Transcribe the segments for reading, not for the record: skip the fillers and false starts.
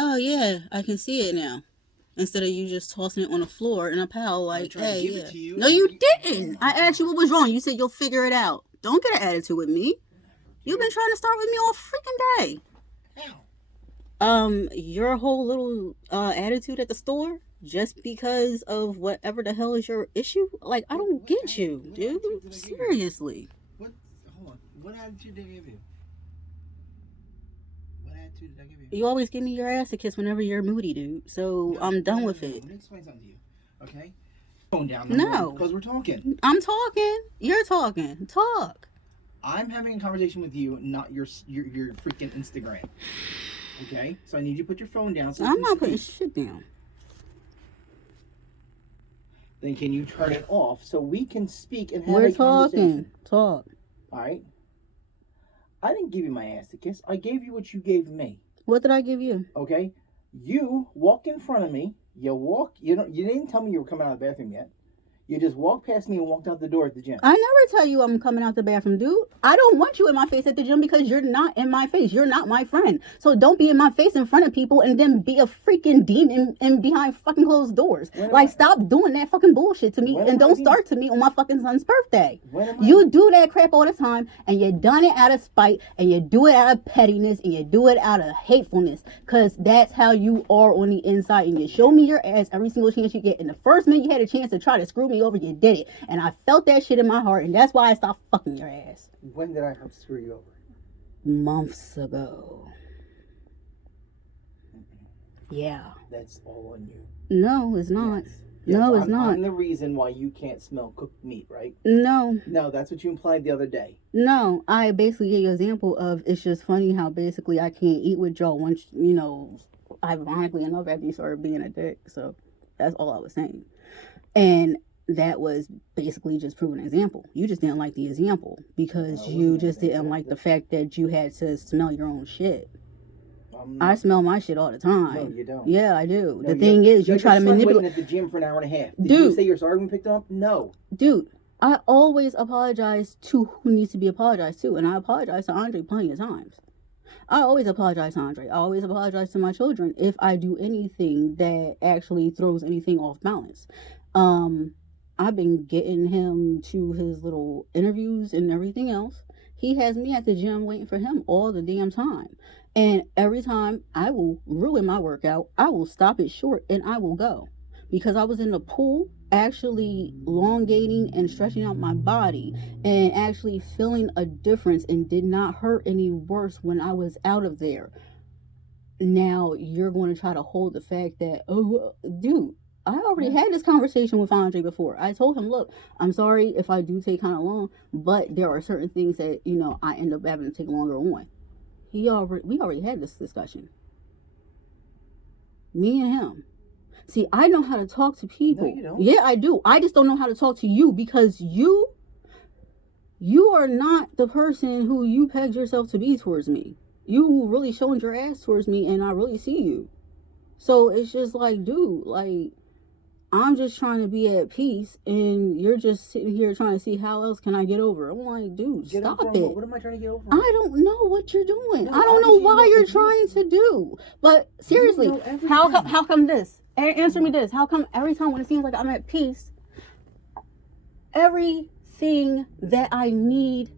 Oh yeah, I can see it now. Instead of you just tossing it on the floor in a pile, I like, tried to hey, give it yeah. to you, No, and you oh didn't. I my asked you what god, was wrong. You said you'll figure it out. Don't get an attitude with me. You've been dude, trying to start with me all freaking day. how? Your whole little attitude at the store just because of whatever the hell is your issue. Like, I don't get you, What dude. attitude did I give you? Seriously. What? Hold on. What attitude did I give you? What attitude did I give you? You always give me your ass a kiss whenever you're moody, dude. So No, I'm no, done no, with no, no. it. Let me explain something to you. Okay. Phone down, number one, No, because we're talking. I'm talking. You're talking. Talk. I'm having a conversation with you, not your freaking Instagram. Okay. So I need you to put your phone down so we I'm can not putting speak. shit down. Then can you turn it off so we can speak and have We're a conversation? talking. Talk. All right. I didn't give you my ass to kiss. I gave you what you gave me. What did I give you? Okay. You walk in front of me. You walk. You don't. You didn't tell me you were coming out of the bathroom yet. You just walked past me and walked out the door at the gym. I never tell you I'm coming out the bathroom, dude. I don't want you in my face at the gym because you're not in my face. You're not my friend. So don't be in my face in front of people and then be a freaking demon and behind fucking closed doors. Like, stop doing that fucking bullshit to me and don't start to me on my fucking son's birthday. You do that crap all the time and you done it out of spite and you do it out of pettiness and you do it out of hatefulness because that's how you are on the inside, and you show me your ass every single chance you get. And the first minute you had a chance to try to screw me over, you did it, and I felt that shit in my heart, and that's why I stopped fucking your ass. When did I have to screw you over? Months ago. Yeah. That's all on you. No, it's not. Yes. No, it's I'm, not. I'm the reason why you can't smell cooked meat, right? No. No, that's what you implied the other day. No, I basically gave you an example of it's just funny how basically I can't eat with Joe once, ironically enough, after you started being a dick. So that's all I was saying. And that was basically just proving an example. You just didn't like the example because you just didn't like the fact that you had to smell your own shit. I smell my shit all the time. No, you don't. Yeah, I do. The thing is, you try to manipulate. At the gym for an hour and a half. Did Dude, you say you're sorry when we picked him up? No. Dude, I always apologize to who needs to be apologized to, and I apologize to Andre plenty of times. I always apologize to Andre. I always apologize to my children if I do anything that actually throws anything off balance. I've been getting him to his little interviews and everything else. He has me at the gym waiting for him all the damn time. And every time I will ruin my workout, I will stop it short and I will go. Because I was in the pool actually elongating and stretching out my body and actually feeling a difference and did not hurt any worse when I was out of there. Now you're going to try to hold the fact that, oh, dude, I already had this conversation with Andre before. I told him, look, I'm sorry if I do take kind of long, but there are certain things that, I end up having to take longer on. We already had this discussion. Me and him. See, I know how to talk to people. No, you don't. Yeah, I do. I just don't know how to talk to you because you are not the person who you pegged yourself to be towards me. You really showing your ass towards me and I really see you. So it's just like, dude, like, I'm just trying to be at peace and you're just sitting here trying to see how else can I get over. I'm like, dude, stop it. What am I trying to get over? I don't know what you're doing. No, I don't know why you're obviously trying to do. But seriously, how come this? Answer me this. How come every time when it seems like I'm at peace, everything that I need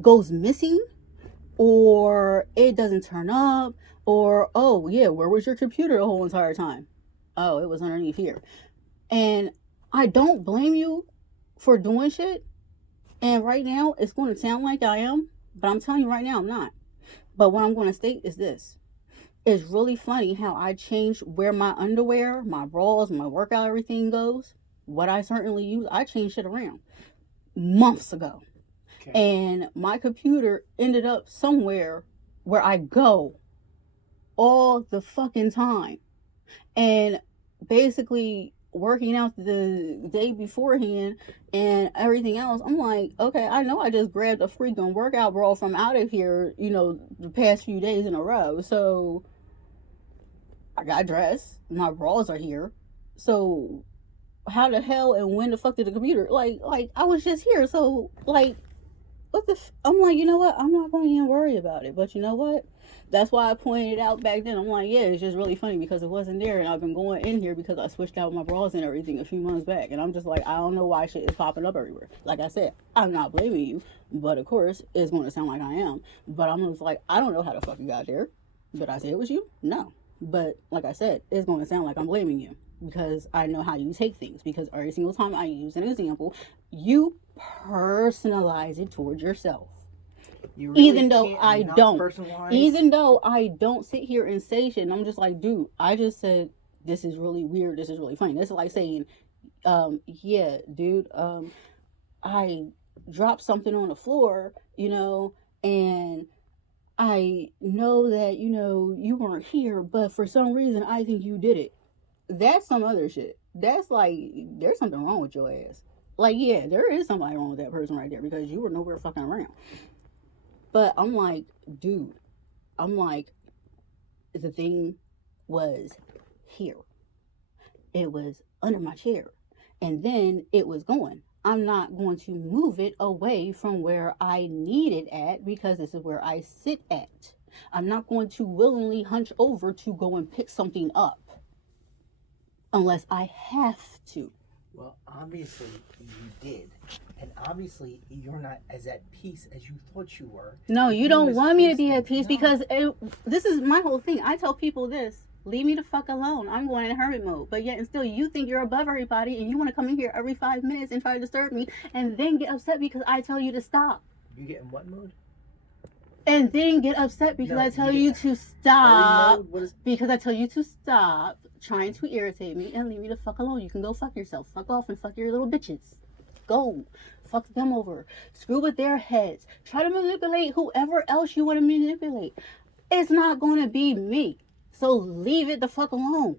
goes missing, or it doesn't turn up, or, oh yeah, where was your computer the whole entire time? Oh, it was underneath here. And I don't blame you for doing shit. And right now, it's going to sound like I am, but I'm telling you right now, I'm not. But what I'm going to state is this. It's really funny how I changed where my underwear, my bras, my workout, everything goes. What I certainly use, I changed shit around months ago. Okay. And my computer ended up somewhere where I go all the fucking time. And basically working out the day beforehand and everything else, I'm like, okay, I know I just grabbed a freaking workout bra from out of here, the past few days in a row. So I got dressed, my bras are here. So how the hell and when the fuck did the computer, like I was just here. So like, I'm like, you know what? I'm not going to even worry about it. But you know what? That's why I pointed it out back then. I'm like, yeah, it's just really funny because it wasn't there, and I've been going in here because I switched out my bras and everything a few months back, and I'm just like, I don't know why shit is popping up everywhere. Like I said, I'm not blaming you, but of course, it's going to sound like I am. But I'm just like, I don't know how the fuck you got there. But I say it was you? No. But like I said, it's going to sound like I'm blaming you because I know how you take things. Because every single time I use an example, you personalize it towards yourself. You really Even though can't I not don't. personalize. Even though I don't sit here and say shit, and I'm just like, dude, I just said this is really weird. This is really funny. This is like saying, yeah, dude, I dropped something on the floor, and I know that, you weren't here, but for some reason I think you did it. That's some other shit. That's like, there's something wrong with your ass. Like, yeah, there is somebody wrong with that person right there because you were nowhere fucking around. But I'm like, dude, I'm like, the thing was here. It was under my chair. And then it was going. I'm not going to move it away from where I need it at because this is where I sit at. I'm not going to willingly hunch over to go and pick something up unless I have to. Well, obviously you did. And obviously you're not as at peace as you thought you were. No, you don't want me to be at peace No. because this is my whole thing. I tell people this. Leave me the fuck alone. I'm going in hermit mode. But yet and still you think you're above everybody and you want to come in here every 5 minutes and try to disturb me and then get upset because I tell you to stop. You get in what mode? And then get upset because I tell you to stop. Because I tell you to stop trying to irritate me and leave me the fuck alone. You can go fuck yourself. Fuck off and fuck your little bitches. Go. Fuck them over. Screw with their heads. Try to manipulate whoever else you want to manipulate. It's not going to be me. So leave it the fuck alone.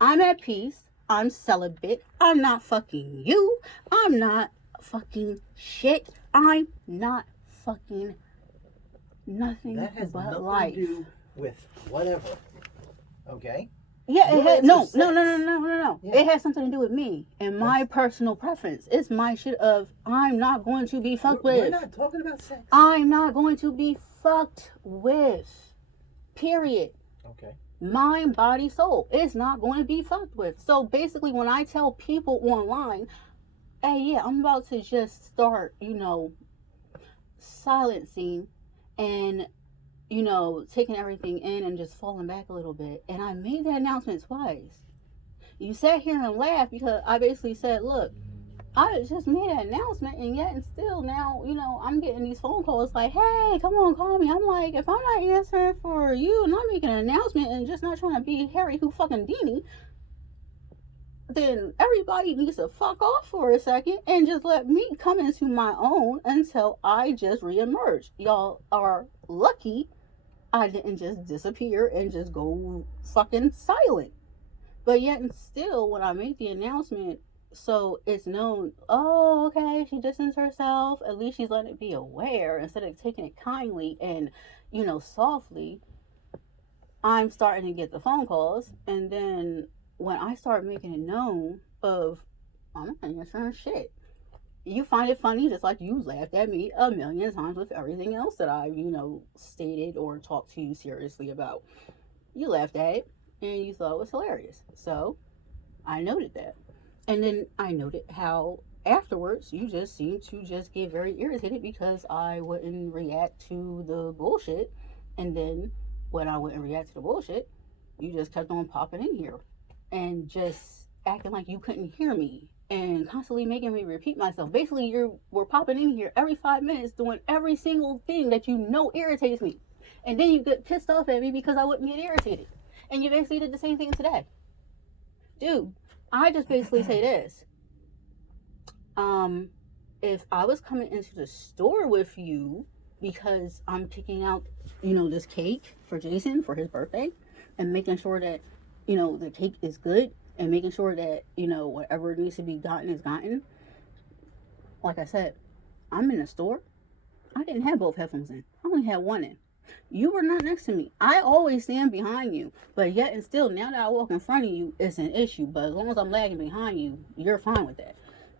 I'm at peace. I'm celibate. I'm not fucking you. I'm not fucking shit. I'm not fucking nothing that has but nothing life. to do with whatever. Okay? Yeah, it had, no. Yeah. It has something to do with me and my personal preference. It's my shit of I'm not going to be fucked with. We're not talking about sex. I'm not going to be fucked with. Period. Okay. Mind, body, soul. It's not going to be fucked with. So basically, when I tell people online, hey, yeah, I'm about to just start, silencing and, taking everything in and just falling back a little bit. And I made that announcement twice. You sat here and laughed because I basically said, look, I just made an announcement and yet and still now, I'm getting these phone calls like, hey, come on, call me. I'm like, if I'm not answering for you and I'm making an announcement and just not trying to be Harry who fucking Deanie, then everybody needs to fuck off for a second and just let me come into my own until I just reemerge. Y'all are lucky I didn't just disappear and just go fucking silent. But yet and still, when I make the announcement, so it's known, oh, okay, she distanced herself. At least she's letting it be aware instead of taking it kindly and, softly. I'm starting to get the phone calls. And then when I start making it known of, I'm not answering shit. You find it funny just like you laughed at me a million times with everything else that I've, stated or talked to you seriously about. You laughed at it and you thought it was hilarious. So I noted that. And then I noted how afterwards you just seemed to just get very irritated because I wouldn't react to the bullshit. And then when I wouldn't react to the bullshit, you just kept on popping in here and just acting like you couldn't hear me and constantly making me repeat myself. Basically, you were popping in here every 5 minutes doing every single thing that irritates me. And then you get pissed off at me because I wouldn't get irritated. And you basically did the same thing today. Dude, I just basically say this. If I was coming into the store with you because I'm picking out, this cake for Jason for his birthday and making sure that, the cake is good and making sure that, whatever needs to be gotten is gotten. Like I said, I'm in the store. I didn't have both headphones in. I only had one in. You were not next to me. I always stand behind you. But yet and still, now that I walk in front of you, it's an issue. But as long as I'm lagging behind you, you're fine with that.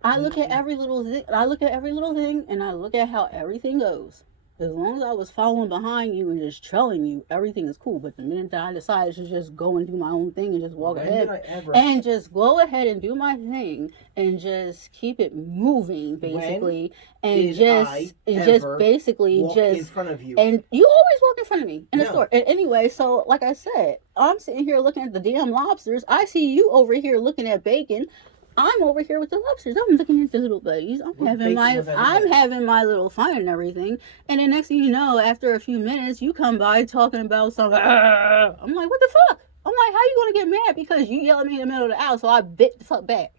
I look at every little thing. I look at every little thing, and I look at how everything goes. As long as I was following behind you and just trailing you, everything is cool. But the minute that I decided to just go and do my own thing and just walk When ahead did I ever? and just go ahead and do my thing and just keep it moving, basically, and did just I just ever basically walk just in front of you? and you always walk in front of me in the No. store. And anyway, so like I said, I'm sitting here looking at the damn lobsters. I see you over here looking at bacon. I'm over here with the lobsters. I'm looking at the little buddies. I'm What having bacon was I looking I'm at? having my little fun and everything. And then next thing you know, after a few minutes, you come by talking about something. I'm like, what the fuck? I'm like, how you gonna get mad because you yell at me in the middle of the aisle? So I bit the fuck back.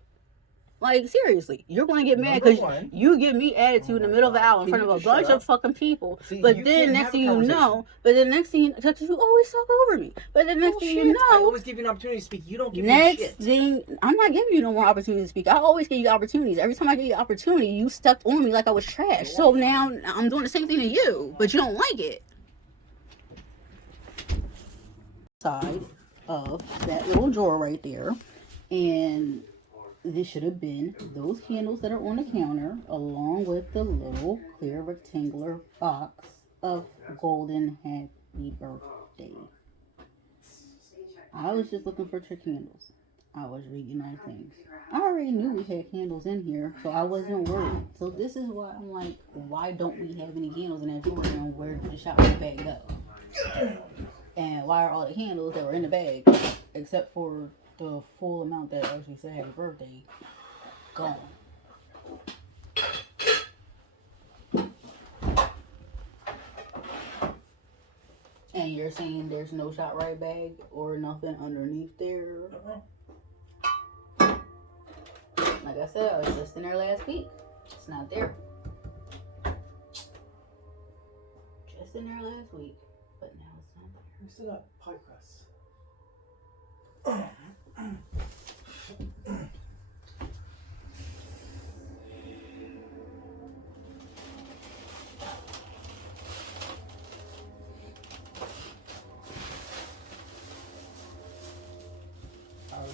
Like, seriously, you're going to get mad because you give me attitude in the middle of the aisle in front of a bunch of fucking people. See, but you then can't next have thing a you know, conversation. but then next thing, because you always talk over me. But then next thing you I know, always give you an opportunity to speak. You don't give me next shit. thing, I'm not giving you no more opportunity to speak. I always give you opportunities. Every time I give you opportunity, you stepped on me like I was trash. So now I'm doing the same thing to you, but you don't like it. Side of that little drawer right there, and this should have been those candles that are on the counter, along with the little clear rectangular box of golden happy birthday. I was just looking for your candles. I was reading all things. I already knew we had candles in here, so I wasn't worried. So this is why I'm like, why don't we have any candles in that drawer, and where did the shopping bag go? And why are all the candles that were in the bag, except for the full amount that actually said happy birthday, gone? And you're saying there's no ShopRite bag or nothing underneath there? Like I said, I was just in there last week. It's not there. Just in there last week, but now it's not there. We still got pie crust.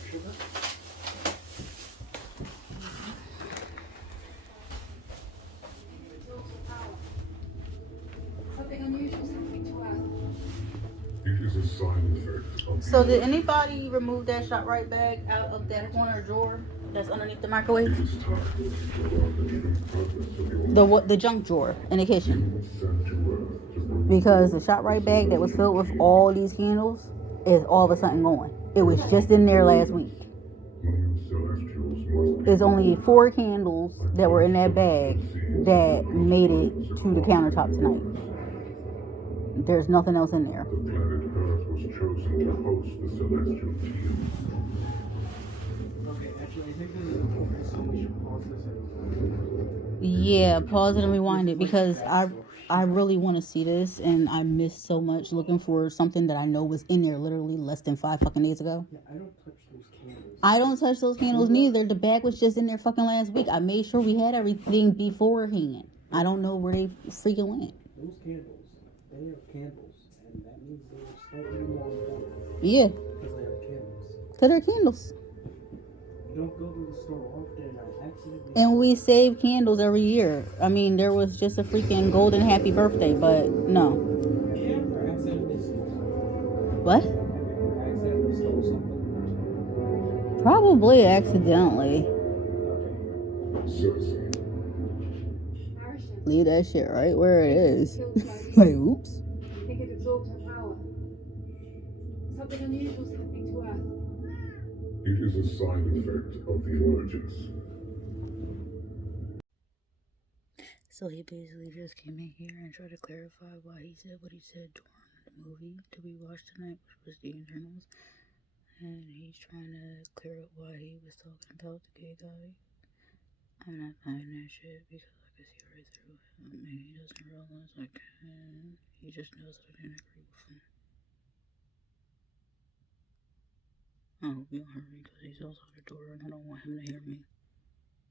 Sugar. Something unusual is happening to Earth. It is a side effect of So did anybody remove that ShopRite bag out of that corner drawer that's underneath the microwave? it is time to allow the true purpose of your The junk drawer in the kitchen? was sent to Earth to bring Because the ShopRite bag that was filled with all these candles is all of a sudden gone. It was just in there last week. you celestials must be There's only 4 candles that were in that bag that made it to the countertop tonight. There's nothing else in there. the planet Earth was chosen to host the celestial teams. Okay, actually, I think this is important, so we should pause this and Yeah, pause it and rewind it because I really want to see this, and I missed so much looking for something that I know was in there literally less than 5 fucking days ago. yeah, I don't touch those candles. I don't touch those candles neither. The bag was just in there fucking last week. I made sure we had everything beforehand. I don't know where they freaking went. Those candles, they are candles, and that means they are slightly more important Yeah, because they are candles. because they're candles. You don't go to the store often, and I accidentally. And we save candles every year. I mean, there was just a freaking golden happy birthday, but no. Have you ever accidentally stole something? What? Have you ever accidentally stole something? Probably accidentally. Okay. Cersei, Martian. Leave that shit right where it is. Feels like Like, oops. I think it absorbed her power. Something unusual is happening to Earth. it is a side effect of the emergence. So he basically just came in here and tried to clarify why he said what he said during the movie to be watched tonight, which was The Internals. And he's trying to clear up why he was talking about the gay guy. I'm not buying that shit because I can see right through him. And he doesn't realize I can. He just knows that I didn't agree with him. I hope you don't hear me because he's outside the door and I don't want him to hear me.